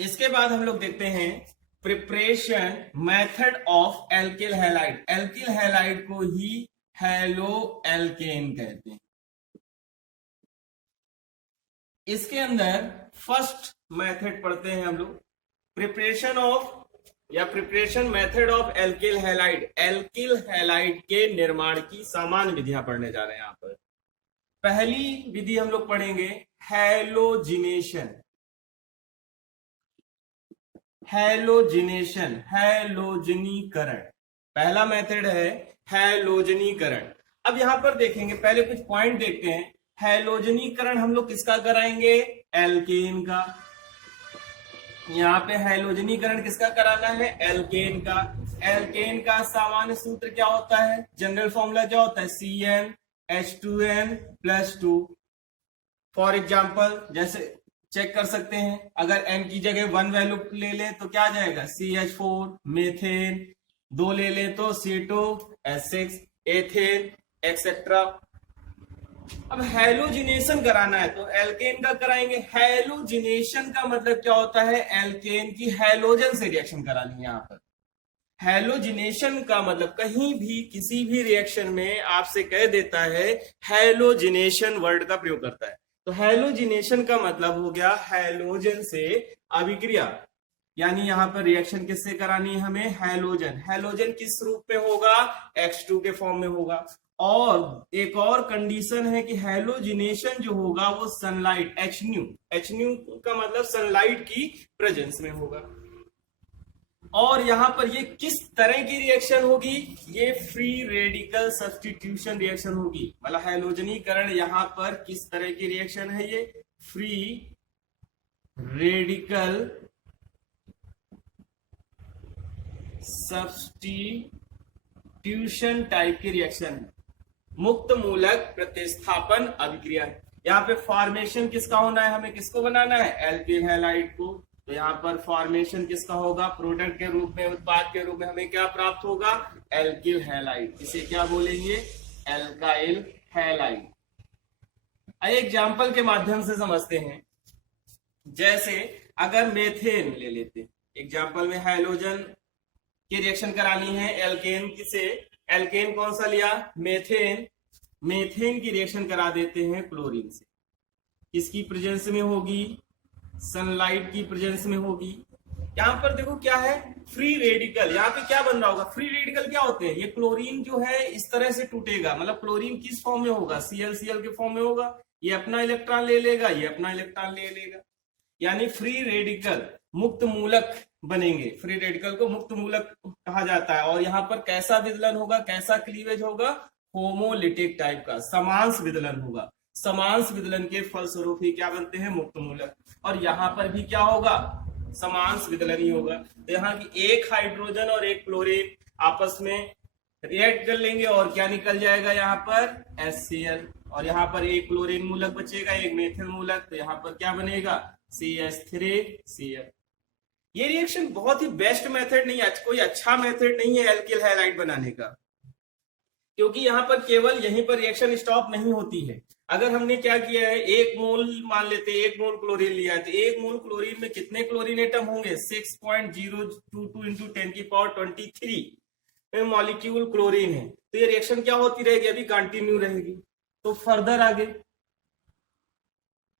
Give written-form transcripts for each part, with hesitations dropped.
इसके बाद हम लोग देखते हैं preparation method of alkyl halide. Alkyl halide को ही हैलो एल्केन कहते हैं। इसके अंदर फर्स्ट मेथड पढ़ते हैं हम लोग, प्रिपरेशन ऑफ या preparation method of alkyl halide. Alkyl halide के निर्माण की सामान्य विधियां पढ़ने जा रहे हैं। यहां पर पहली विधि हम लोग पढ़ेंगे हैलोजिनेशन। हैलोजिनेशन, हैलोजनीकरण, पहला मेथड है हैलोजनीकरण। अब यहां पर देखेंगे, पहले कुछ पॉइंट देखते हैं। हैलोजनीकरण हम लोग किसका कराएंगे? एल्केन का। यहाँ पे हैलोजनीकरण किसका कराना है? एल्केन का। एल्केन का सामान्य सूत्र क्या होता है? जनरल फॉर्मूला क्या होता है? CnH2n+2। फॉर एग्जाम्पल जैसे चेक कर सकते हैं, अगर n की जगह 1 वैल्यू ले लें तो क्या आ जाएगा? CH4, मेथेन 2 ले लें तो C2H6, एथेन एक्सेट्रा। अब हैलोजिनेशन कराना है तो एल्केन का कराएंगे। हैलोजिनेशन का मतलब क्या होता है? एल्केन की हैलोजन से रिएक्शन करानी है। यहाँ पर हैलोजिनेशन का मतलब कहीं भी किसी भी रिएक्शन में आपसे कह देता है हैलोजिनेशन वर्ड का प्रयोग करता है। तो हैलोजिनेशन का मतलब हो गया हैलोजन से अभिक्रिया, यानी यहां पर रिएक्शन किससे करानी है हमें? हैलोजन। हैलोजन किस रूप में होगा? H2 के फॉर्म में होगा। और एक और कंडीशन है कि हैलोजिनेशन जो होगा वो सनलाइट HNu का मतलब सनलाइट की प्रेजेंस में होगा। और यहां पर ये किस तरह की रिएक्शन होगी? ये फ्री रेडिकल सब्स्टिट्यूशन रिएक्शन होगी। मतलब हैलोजनीकरण यहां पर किस तरह की रिएक्शन है? ये फ्री रेडिकल सब्स्टिट्यूशन टाइप की रिएक्शन है, मुक्त मूलक प्रतिस्थापन अभिक्रिया है। यहाँ पे फॉर्मेशन किसका होना है? हमें किसको बनाना है? एल्किल हैलाइड को। तो यहाँ पर फॉर्मेशन किसका होगा? प्रोडक्ट के रूप में, उत्पाद के रूप में हमें क्या प्राप्त होगा? Alkyl halide. इसे क्या बोलेंगे? Alkyl halide. एग्जाम्पल के माध्यम से समझते हैं। जैसे अगर मेथेन ले लेते, एग्जाम्पल में हैलोजन की रिएक्शन करानी है एल्केन से। एल्केन कौन सा लिया? मेथेन। मेथेन की रिएक्शन करा देते हैं क्लोरीन से। किसकी प्रेजेंस में होगी? सनलाइट की प्रेजेंस में होगी। यहां पर देखो क्या है? Free radical. यहाँ पे क्या बन रहा होगा? फ्री रेडिकल क्या होते हैं? ये क्लोरीन जो है इस तरह से टूटेगा, मतलब क्लोरीन किस फॉर्म में होगा? Cl के फॉर्म में होगा। ये अपना इलेक्ट्रॉन ले लेगा, ये अपना इलेक्ट्रॉन ले लेगा, यानी फ्री रेडिकल मुक्त मूलक बनेंगे। फ्री रेडिकल को मुक्त मूलक कहा जाता है। और यहाँ पर कैसा विदलन होगा? कैसा क्लीवेज होगा? होमोलिटिक टाइप का, समांश विदलन होगा। समांश विदलन के फलस्वरूप ही क्या बनते हैं? मुक्त मूलक। और यहाँ पर भी क्या होगा? समांश विदलन ही होगा। तो यहाँ की एक हाइड्रोजन और एक क्लोरीन आपस में रिएक्ट कर लेंगे और क्या निकल जाएगा? यहाँ पर HCl। और यहाँ पर एक क्लोरीन मूलक बचेगा, एक मेथिल मूलक। तो यहाँ पर क्या बनेगा? CH3Cl। ये रिएक्शन बहुत ही बेस्ट मेथड नहीं है, कोई अच्छा मेथड नहीं है एल्किल हैलाइड बनाने का, क्योंकि यहाँ पर केवल यहीं पर रिएक्शन स्टॉप नहीं होती है। अगर हमने क्या किया है, 1 मोल मान लेते हैं, 1 मोल क्लोरीन लिया है, तो 1 मोल क्लोरीन में कितने क्लोरीन एटम होंगे? 6.022 इंटू 10⁻23 मॉलिक्यूल क्लोरीन है। तो ये रिएक्शन क्या होती रहेगी? अभी कंटिन्यू रहेगी। तो फर्दर आगे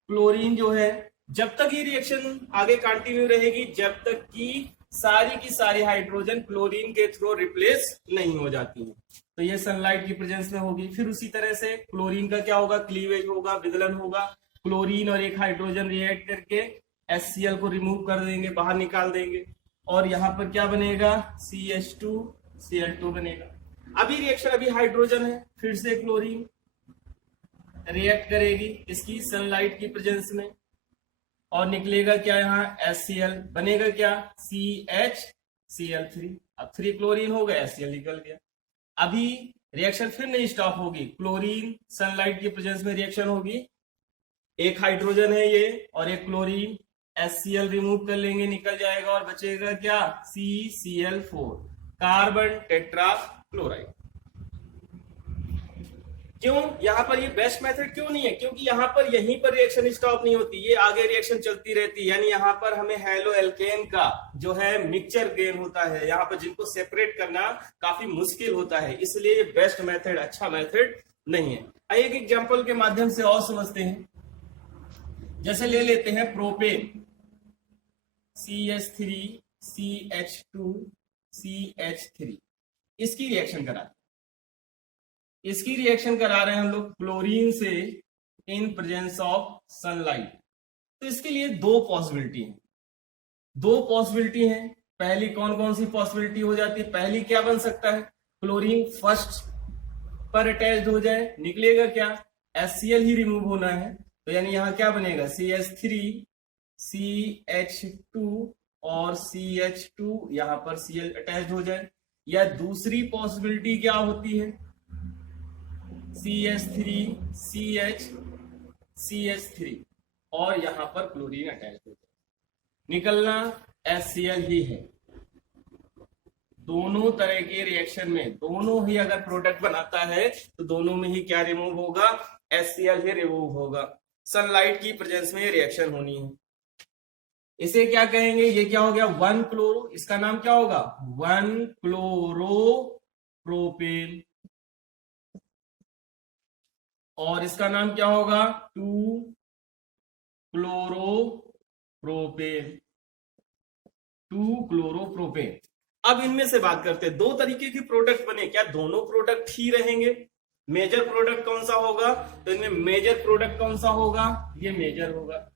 क्लोरीन जो है, जब तक ये रिएक्शन आगे कंटिन्यू रहेगी, जब तक की सारी हाइड्रोजन क्लोरीन के थ्रू रिप्लेस नहीं हो जाती है। तो ये सनलाइट की प्रेजेंस में होगी। फिर उसी तरह से क्लोरीन का क्या होगा? क्लीवेज होगा, विदलन होगा। क्लोरीन और एक हाइड्रोजन रिएक्ट करके HCl को रिमूव कर देंगे, बाहर निकाल देंगे। और यहाँ पर क्या बनेगा? CH2Cl2 बनेगा। अभी रिएक्शन, अभी हाइड्रोजन है, फिर से क्लोरीन रिएक्ट करेगी इसकी सनलाइट की प्रेजेंस में, और निकलेगा क्या? यहाँ HCl बनेगा क्या? CHCl3। अब 3 क्लोरीन हो गया, HCl निकल गया। अभी रिएक्शन फिर नहीं स्टॉप होगी, क्लोरीन सनलाइट की प्रेजेंस में रिएक्शन होगी। एक हाइड्रोजन है ये और एक क्लोरीन, HCl रिमूव कर लेंगे, निकल जाएगा, और बचेगा क्या? CCl4, carbon tetra chloride. क्यों यहाँ पर ये बेस्ट मेथड क्यों नहीं है? क्योंकि यहाँ पर यहीं पर रिएक्शन स्टॉप नहीं होती, ये आगे रिएक्शन चलती रहती है। यानी यहाँ पर हमें हेलो एल्केन का जो है मिक्सचर गेन होता है, यहाँ पर जिनको सेपरेट करना काफी मुश्किल होता है, इसलिए ये बेस्ट मेथड, अच्छा मेथड नहीं है। आइए एक एग्जाम्पल के माध्यम से और समझते हैं। जैसे ले लेते हैं प्रोपेन, CH3CH2CH3, इसकी रिएक्शन करा रहे हैं हम लोग क्लोरीन से इन प्रेजेंस ऑफ सनलाइट। तो इसके लिए दो पॉसिबिलिटी है। पहली कौन कौन सी पॉसिबिलिटी हो जाती है? पहली क्या बन सकता है? क्लोरीन फर्स्ट पर अटैच्ड हो जाए, निकलेगा क्या? HCl ही रिमूव होना है, तो यानी यहाँ क्या बनेगा? CH3 CH2 और CH2, यहां पर Cl अटैच हो जाए। या दूसरी पॉसिबिलिटी क्या होती है? CH3 CH3 और यहां पर क्लोरीन अटैच हो जाए, निकलना HCl ही है। दोनों तरह के रिएक्शन में, दोनों ही अगर प्रोडक्ट बनाता है तो दोनों में ही क्या रिमूव होगा? HCl ही रिमूव होगा। सनलाइट की प्रेजेंस में रिएक्शन होनी है। इसे क्या कहेंगे? ये क्या हो गया? 1 क्लोरो, इसका नाम क्या होगा? 1 क्लोरोप्रोपेन। और इसका नाम क्या होगा? 2 क्लोरोप्रोपेन। 2 क्लोरोप्रोपेन। अब इनमें से बात करते हैं, दो तरीके के प्रोडक्ट बने, क्या दोनों प्रोडक्ट ही रहेंगे? मेजर प्रोडक्ट कौन सा होगा? तो इनमें मेजर प्रोडक्ट कौन सा होगा? ये मेजर होगा,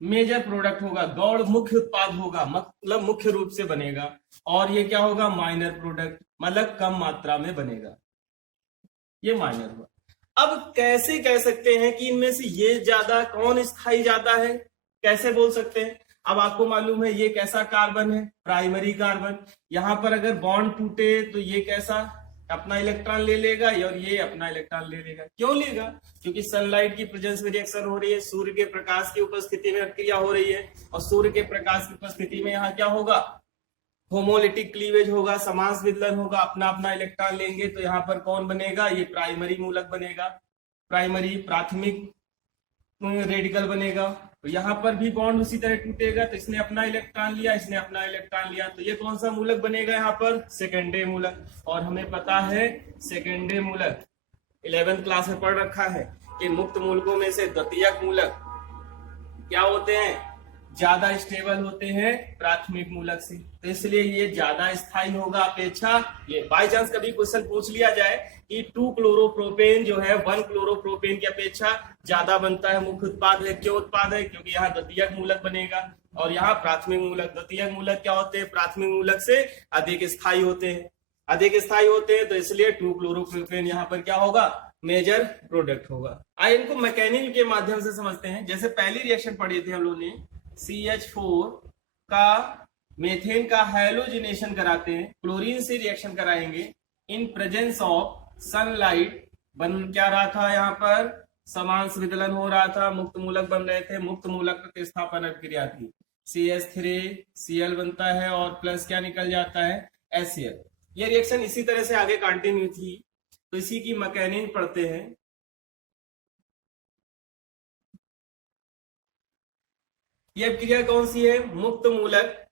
मेजर प्रोडक्ट होगा, गौड़ मुख्य उत्पाद होगा, मतलब मुख्य रूप से बनेगा। और ये क्या होगा? माइनर प्रोडक्ट, मतलब कम मात्रा में बनेगा, ये माइनर हुआ। अब कैसे कह सकते हैं कि इनमें से ये ज्यादा, कौन स्थायी ज्यादा है? कैसे बोल सकते हैं? अब आपको मालूम है ये कैसा कार्बन है? Primary carbon. यहां पर अगर बॉन्ड टूटे तो ये कैसा अपना इलेक्ट्रॉन ले लेगा और ये अपना इलेक्ट्रॉन ले लेगा। क्यों लेगा? क्योंकि सनलाइट की प्रेजेंस में रिएक्शन हो रही है, सूर्य के प्रकाश की उपस्थिति में क्रिया हो रही है, और सूर्य के प्रकाश की उपस्थिति में यहाँ क्या होगा? होमोलिटिक क्लीवेज होगा, समांश विदलन होगा, अपना अपना इलेक्ट्रॉन लेंगे। तो यहाँ पर कौन बनेगा? ये प्राइमरी मूलक बनेगा, प्राइमरी प्राथमिक रेडिकल बनेगा। तो यहाँ पर भी बॉन्ड उसी तरह टूटेगा, तो इसने अपना इलेक्ट्रॉन लिया, इसने अपना इलेक्ट्रॉन लिया, तो ये कौन सा मूलक बनेगा? यहाँ पर सेकेंडरी मूलक। और हमें पता है सेकेंडरी मूलक 11th क्लास में पढ़ रखा है कि मुक्त मूलकों में से द्वितीयक मूलक क्या होते हैं? ज्यादा स्टेबल होते हैं प्राथमिक मूलक से, तो इसलिए ये ज्यादा स्थायी होगा अपेक्षा। ये बाई चांस कभी क्वेश्चन पूछ लिया जाए कि 2 क्लोरोप्रोपेन जो है 1 क्लोरोप्रोपेन की अपेक्षा ज्यादा बनता है, मुख्य उत्पाद है। क्यों उत्पाद है? क्योंकि यहाँ द्वितीयक मूलक बनेगा और यहाँ प्राथमिक मूलक। द्वितीयक मूलक क्या होते हैं? प्राथमिक मूलक से अधिक स्थायी होते हैं, तो इसलिए 2 क्लोरोप्रोपेन यहाँ पर क्या होगा? मेजर प्रोडक्ट होगा। आइए इनको मैकेनिज्म के माध्यम से समझते हैं। जैसे पहली रिएक्शन पढ़ी थी हम लोगों ने, CH4 का मेथेन का हैलोजिनेशन कराते हैं, क्लोरीन से रिएक्शन कराएंगे इन प्रेजेंस ऑफ सनलाइट। बन क्या रहा था? यहाँ पर समांश विदलन हो रहा था, मुक्त मूलक बन रहे थे, मुक्त मूलक प्रतिस्थापन अभिक्रिया थी। CH3Cl बनता है और प्लस क्या निकल जाता है? HCl। ये रिएक्शन इसी तरह से आगे कंटिन्यू थी, तो इसी की मैकेनिज्म पढ़ते हैं। यह अभिक्रिया कौन सी है? मुक्त मूलक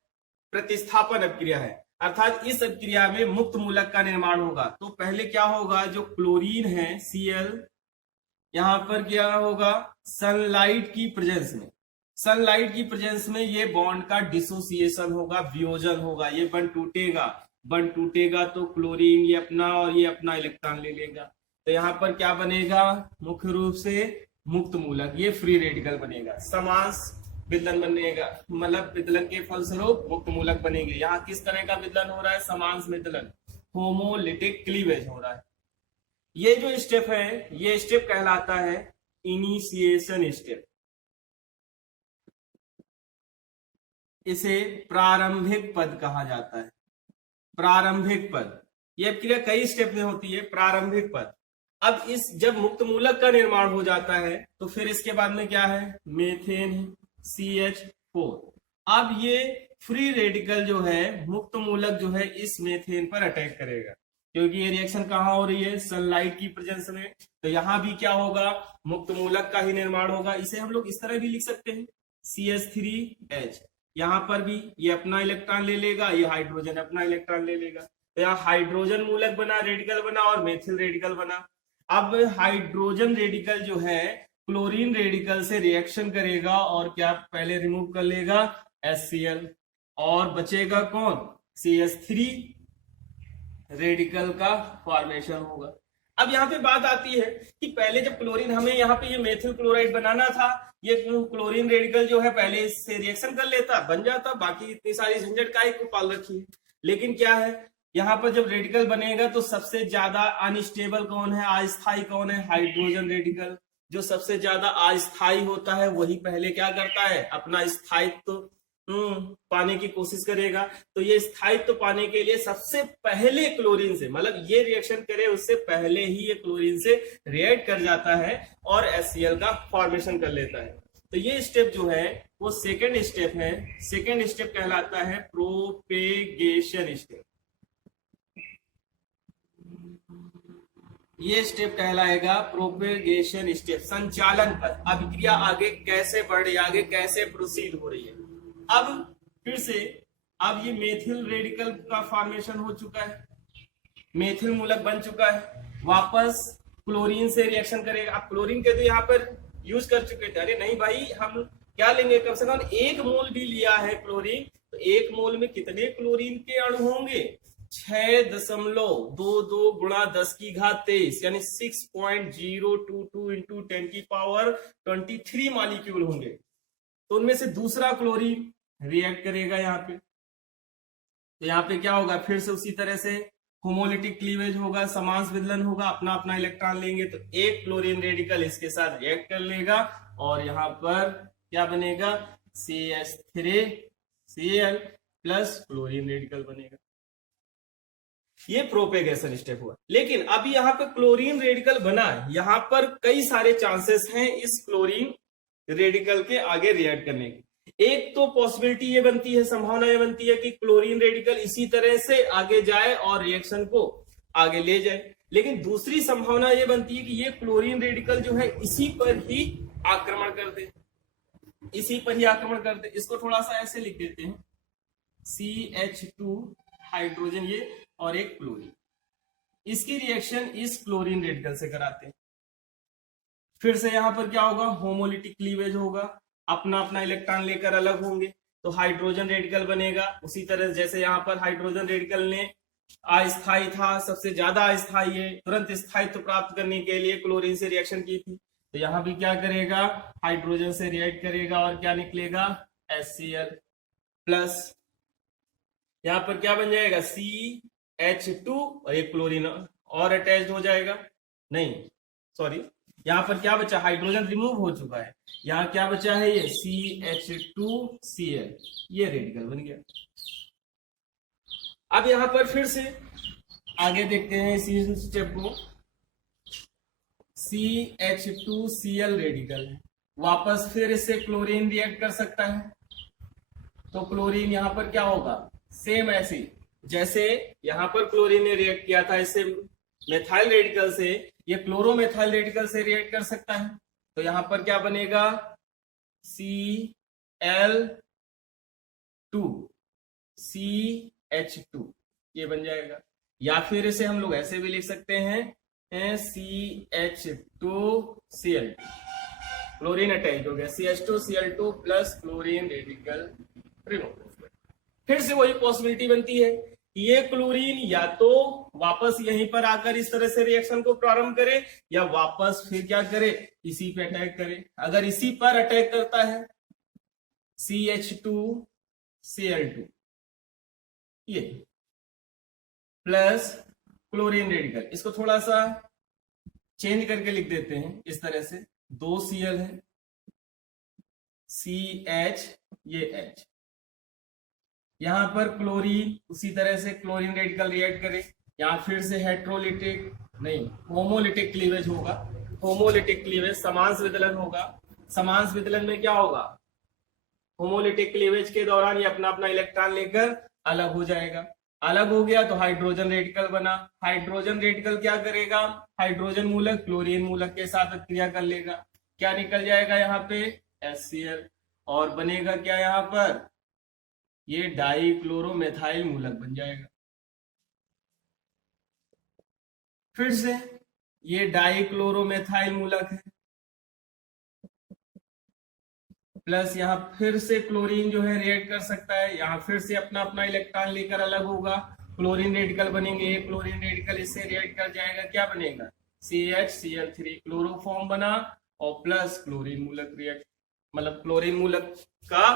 प्रतिस्थापन अभिक्रिया है, अर्थात इस अभिक्रिया में मुक्त मूलक का निर्माण होगा। तो पहले क्या होगा? जो क्लोरीन है Cl, यहां पर क्या होगा? सनलाइट की प्रेजेंस में ये बॉन्ड का डिसोसिएशन होगा, वियोजन होगा, ये बंध टूटेगा तो क्लोरीन ये अपना और ये अपना इलेक्ट्रॉन ले लेगा। तो यहाँ पर क्या बनेगा? मुख्य रूप से मुक्त मूलक, ये फ्री रेडिकल बनेगा, समांश विदलन बनेगा, मतलब विदलन के फलस्वरूप मुक्त मूलक बनेंगे। यहाँ किस तरह का विदलन हो रहा है? समांश विदलन, होमोलिटिक क्लीवेज हो रहा है। ये जो स्टेप है, ये स्टेप कहलाता है इनिशिएशन स्टेप। इसे प्रारंभिक पद कहा जाता है, प्रारंभिक पद। यह अभिक्रिया कई स्टेप में होती है, प्रारंभिक पद। अब इस जब मुक्त मूलक का निर्माण हो जाता है तो फिर इसके बाद में क्या है? Methane CH4। अब ये फ्री रेडिकल जो है, मुक्त मूलक जो है, इस मेथेन पर अटैक करेगा। क्योंकि ये रिएक्शन कहाँ हो रही है, सनलाइट की प्रेजेंस में। तो यहाँ भी क्या होगा, मुक्त मूलक का ही निर्माण होगा। इसे हम लोग इस तरह भी लिख सकते हैं CH3H। यहाँ पर भी ये अपना इलेक्ट्रॉन ले लेगा, ये हाइड्रोजन अपना इलेक्ट्रॉन ले लेगा। तो यहाँ हाइड्रोजन मूलक बना, रेडिकल बना और मेथिल रेडिकल बना। अब हाइड्रोजन रेडिकल जो है क्लोरीन रेडिकल से रिएक्शन करेगा और क्या पहले रिमूव कर लेगा, HCl, और बचेगा कौन, CH3 रेडिकल का फॉर्मेशन होगा। अब यहाँ पे बात आती है कि पहले जब क्लोरीन, हमें यहाँ पे ये मेथिल क्लोराइड बनाना था, ये क्लोरीन रेडिकल जो है पहले इससे रिएक्शन कर लेता, बन जाता, बाकी इतनी सारी झंझट काहे को पाल रखी है। लेकिन क्या है, यहाँ पर जब रेडिकल बनेगा तो सबसे ज्यादा अनस्टेबल कौन है, अस्थायी कौन है, हाइड्रोजन रेडिकल। जो सबसे ज्यादा अस्थायी होता है वही पहले क्या करता है, अपना स्थायित्व पाने की कोशिश करेगा। तो ये स्थायित्व पाने के लिए सबसे पहले क्लोरीन से, मतलब ये रिएक्शन करे उससे पहले ही ये क्लोरीन से रिएक्ट कर जाता है और HCl का फॉर्मेशन कर लेता है। तो ये स्टेप जो है वो सेकेंड स्टेप है। सेकेंड स्टेप कहलाता है प्रोपेगेशन स्टेप। ये स्टेप कहलाएगा प्रोपेगेशन स्टेप, संचालन पर अभिक्रिया आगे कैसे बढ़ रही है, आगे कैसे प्रोसीड हो रही है। अब फिर से, अब ये मेथिल रेडिकल का फॉर्मेशन हो चुका है, मेथिल मूलक बन चुका है, वापस क्लोरीन से रिएक्शन करेगा। अब क्लोरीन के तो यहाँ पर यूज कर चुके थे, अरे नहीं भाई, हम क्या लेंगे, कम से कम 1 मोल भी लिया है क्लोरीन, तो 1 मोल में कितने क्लोरीन के अणु होंगे, 6.22 गुणा 10 की घात 23 यानी 6.022 इंटू 10 की पावर 23 मॉलिक्यूल होंगे। तो उनमें से दूसरा क्लोरीन रिएक्ट करेगा यहाँ पे, तो यहाँ पे क्या होगा, फिर से उसी तरह से होमोलिटिक क्लीवेज होगा, समांश विदलन होगा, अपना अपना इलेक्ट्रॉन लेंगे, तो एक क्लोरीन रेडिकल इसके साथ रिएक्ट कर लेगा और यहाँ पर क्या बनेगा, CH3Cl प्लस क्लोरीन रेडिकल बनेगा। ये प्रोपेगेशन स्टेप हुआ। लेकिन अभी यहाँ पे क्लोरीन रेडिकल बना है, यहाँ पर कई सारे चांसेस हैं इस क्लोरीन रेडिकल के आगे रिएक्ट करने की। एक तो पॉसिबिलिटी ये बनती है, संभावना ये बनती है कि क्लोरीन रेडिकल इसी तरह से आगे जाए और रिएक्शन को आगे ले जाए। लेकिन दूसरी संभावना ये बनती है कि ये क्लोरीन रेडिकल जो है इसी पर ही आक्रमण कर दे, इसी पर ही आक्रमण कर दे। इसको थोड़ा सा ऐसे लिख देते हैं, CH2 हाइड्रोजन ये और एक क्लोरीन, इसकी रिएक्शन इस क्लोरीन रेडिकल से कराते हैं। फिर से यहां पर क्या होगा, होमोलिटिक क्लीवेज होगा, अपना अपना इलेक्ट्रॉन लेकर अलग होंगे, तो हाइड्रोजन रेडिकल बनेगा। उसी तरह जैसे यहाँ पर हाइड्रोजन रेडिकल ने अस्थायी था, सबसे ज्यादा अस्थायी है, तुरंत स्थायित्व प्राप्त करने के लिए क्लोरीन से रिएक्शन की थी, तो यहाँ भी क्या करेगा, हाइड्रोजन से रिएक्ट करेगा और क्या निकलेगा, HCl प्लस, यहाँ पर क्या बन जाएगा, CH2 और एक क्लोरीन और अटैच हो जाएगा, नहीं सॉरी, यहाँ पर क्या बचा, हाइड्रोजन रिमूव हो चुका है, यहाँ क्या बचा है, ये CH2Cl, ये रेडिकल बन गया। अब यहाँ पर फिर से आगे देखते हैं इसी स्टेप को, CH2Cl रेडिकल है, वापस फिर इससे क्लोरीन रिएक्ट कर सकता है, तो क्लोरीन यहाँ पर क्या होगा, सेम ऐसी जैसे यहाँ पर क्लोरीन ने रिएक्ट किया था इससे मेथाइल रेडिकल से, ये क्लोरोमेथाइल रेडिकल से रिएक्ट कर सकता है, तो यहां पर क्या बनेगा, Cl2CH2 ये बन जाएगा। या फिर इसे हम लोग ऐसे भी लिख सकते हैं, CH2Cl, क्लोरीन अटैच हो गया, CH2Cl2 plus chlorine radical remove. फिर से वही पॉसिबिलिटी बनती है, ये क्लोरीन या तो वापस यहीं पर आकर इस तरह से रिएक्शन को प्रारंभ करे, या वापस फिर क्या करे, इसी पे अटैक करे। अगर इसी पर अटैक करता है CH2Cl2 ये प्लस क्लोरीन रेडिकल, इसको थोड़ा सा चेंज करके लिख देते हैं इस तरह से, 2 Cl है, CH ये H, यहां पर क्लोरीन उसी तरह से क्लोरीन रेडिकल रिएक्ट करे, यहां फिर से हेट्रोलिटिक नहीं होमोलिटिक क्लीवेज होगा, होमोलिटिक क्लीवेज समांश विदलन होगा। समांश विदलन में क्या होगा, होमोलिटिक क्लीवेज के दौरान ये अपना अपना इलेक्ट्रॉन लेकर अलग हो जाएगा। अलग हो गया तो हाइड्रोजन रेडिकल बना। हाइड्रोजन रेडिकल क्या करेगा, हाइड्रोजन मूलक क्लोरीन मूलक के साथ क्रिया कर लेगा, क्या निकल जाएगा यहाँ पे HCl, और बनेगा क्या यहाँ पर, ये डाइक्लोरोमेथाइल मूलक बन जाएगा। फिर से ये डाइक्लोरोमेथाइल मूलक है, प्लस यहाँ फिर से क्लोरीन जो है रिएक्ट कर सकता है, यहाँ फिर से अपना अपना इलेक्ट्रॉन लेकर अलग होगा, क्लोरीन रेडिकल बनेंगे, ये क्लोरीन रेडिकल इससे रिएक्ट कर जाएगा, क्या बनेगा CHCl3 क्लोरोफॉर्म बना, और प्लस क्लोरीन मूलक रिएक्ट, मतलब क्लोरीन मूलक का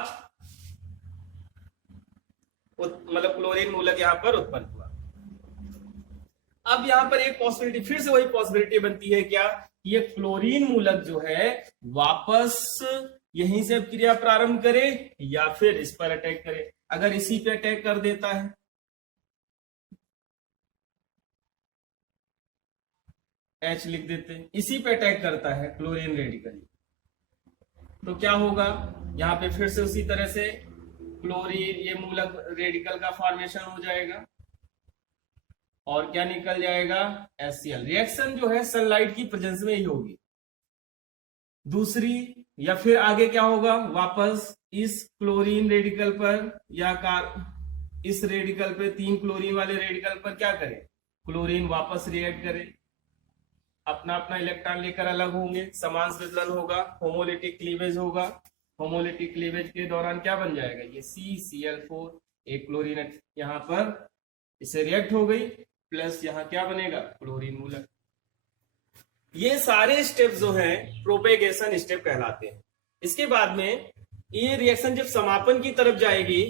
मतलब क्लोरीन मूलक यहाँ पर उत्पन्न हुआ। अब यहाँ पर एक पॉसिबिलिटी, फिर से वही पॉसिबिलिटी बनती है क्या, ये क्लोरीन मूलक जो है वापस यहीं से क्रिया प्रारंभ करे या फिर इस पर अटैक करे। अगर इसी पे अटैक कर देता है, H लिख देते हैं, इसी पे अटैक करता है क्लोरीन रेडिकल, तो क्या होगा, यहाँ पे फिर से उसी तरह से क्लोरीन ये मूलक रेडिकल का फॉर्मेशन हो जाएगा, और क्या निकल जाएगा HCl। रिएक्शन जो है सनलाइट की प्रेजेंस में ही होगी। दूसरी, या फिर आगे क्या होगा, वापस इस क्लोरीन रेडिकल पर या इस रेडिकल पे, 3 क्लोरीन वाले रेडिकल पर क्या करे, क्लोरीन वापस रिएक्ट करे, अपना अपना इलेक्ट्रॉन लेकर अलग होंगे, समान विचलन होगा, होमोलिटिक क्लीवेज होगा। होमोलिटिक क्लीवेज के दौरान क्या बन जाएगा, ये CCl4, एक क्लोरीन यहाँ पर इसे रिएक्ट हो गई, प्लस यहाँ क्या बनेगा क्लोरीन मूलक। ये सारे स्टेप जो है प्रोपेगेशन स्टेप कहलाते हैं। इसके बाद में ये रिएक्शन जब समापन की तरफ जाएगी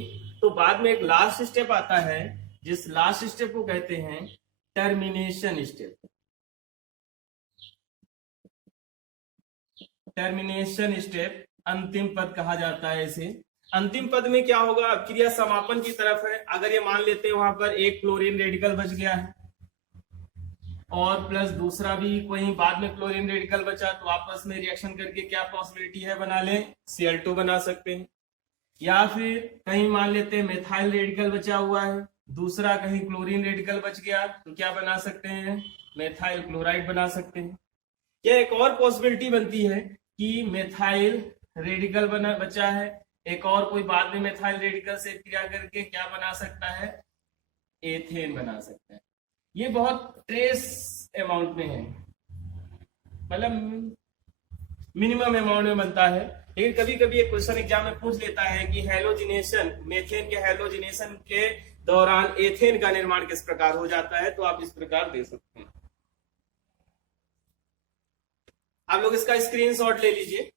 तो बाद में एक लास्ट स्टेप आता है, जिस लास्ट स्टेप को कहते हैं टर्मिनेशन स्टेप। टर्मिनेशन स्टेप अंतिम पद कहा जाता है इसे। अंतिम पद में क्या होगा, क्रिया समापन की तरफ है, अगर ये मान लेते हैं वहां पर एक क्लोरीन रेडिकल बच गया है और प्लस दूसरा भी वहीं बाद में क्लोरीन रेडिकल बचा, तो आपस में रिएक्शन करके क्या पॉसिबिलिटी है, बना ले Cl2 बना सकते हैं। या फिर कहीं मान लेते हैं मेथाइल रेडिकल बचा हुआ है, दूसरा कहीं क्लोरीन रेडिकल बच गया, तो क्या बना सकते हैं, मेथाइल क्लोराइड बना सकते हैं। क्या एक और पॉसिबिलिटी बनती है कि मेथाइल रेडिकल बचा है, एक और कोई बाद में मेथाइल रेडिकल से क्रिया करके क्या बना सकता है, एथेन बना सकता है। ये बहुत ट्रेस अमाउंट में है, मतलब मिनिमम अमाउंट में बनता है, लेकिन कभी कभी एक क्वेश्चन एग्जाम में पूछ लेता है कि हेलोजिनेशन, मेथेन के हेलोजिनेशन के दौरान एथेन का निर्माण किस प्रकार हो जाता है, तो आप इस प्रकार दे सकते हैं। आप लोग इसका स्क्रीनशॉट ले लीजिए।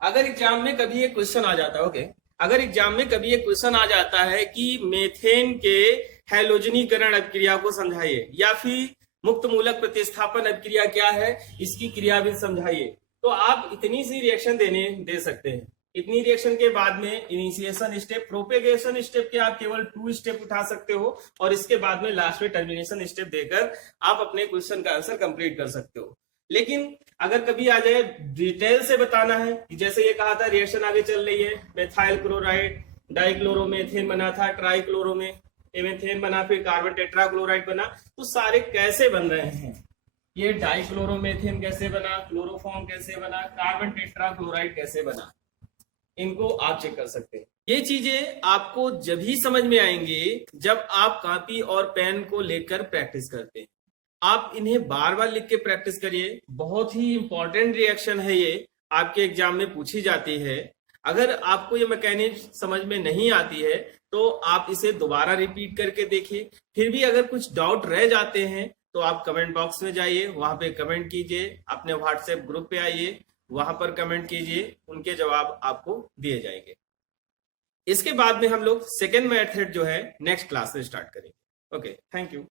अगर एग्जाम में कभी एक क्वेश्चन आ जाता है, ओके, अगर एग्जाम में कभी एक क्वेश्चन आ जाता है कि मेथेन के हैलोजनीकरण अभिक्रिया को समझाइए, या फिर मुक्त मूलक प्रतिस्थापन अभिक्रिया क्या है, इसकी क्रियाविधि समझाइए, तो आप इतनी सी रिएक्शन दे सकते हैं। इतनी रिएक्शन के बाद में इनिशिएशन स्टेप, प्रोपेगेशन स्टेप के आप केवल 2 स्टेप उठा सकते हो, और इसके बाद में लास्ट में टर्मिनेशन स्टेप देकर आप अपने क्वेश्चन का आंसर कंप्लीट कर सकते हो। लेकिन अगर कभी आ जाए डिटेल से बताना है, जैसे ये कहा था रिएक्शन आगे चल रही है, मेथाइल क्लोराइड डाइक्लोरोमेथेन बना था, ट्राइक्लोरोमेथेन बना, फिर कार्बन टेट्राक्लोराइड बना, तो सारे कैसे बन रहे हैं, ये डाइक्लोरोमेथेन कैसे बना, क्लोरोफॉर्म कैसे बना, कार्बन टेट्राक्लोराइड कैसे बना, इनको आप चेक कर सकते हैं। ये चीजें आपको जब ही समझ में आएंगे जब आप कॉपी और पेन को लेकर प्रैक्टिस करते हैं। आप इन्हें बार बार लिख के प्रैक्टिस करिए, बहुत ही इंपॉर्टेंट रिएक्शन है ये, आपके एग्जाम में पूछी जाती है। अगर आपको ये मैकेनिज्म समझ में नहीं आती है तो आप इसे दोबारा रिपीट करके देखिए। फिर भी अगर कुछ डाउट रह जाते हैं तो आप कमेंट बॉक्स में जाइए, वहां पे कमेंट कीजिए, अपने व्हाट्सएप ग्रुप पे आइए, वहां पर कमेंट कीजिए, उनके जवाब आपको दिए जाएंगे। इसके बाद में हम लोग सेकेंड मेथड जो है नेक्स्ट क्लास में स्टार्ट करेंगे। Okay, thank you.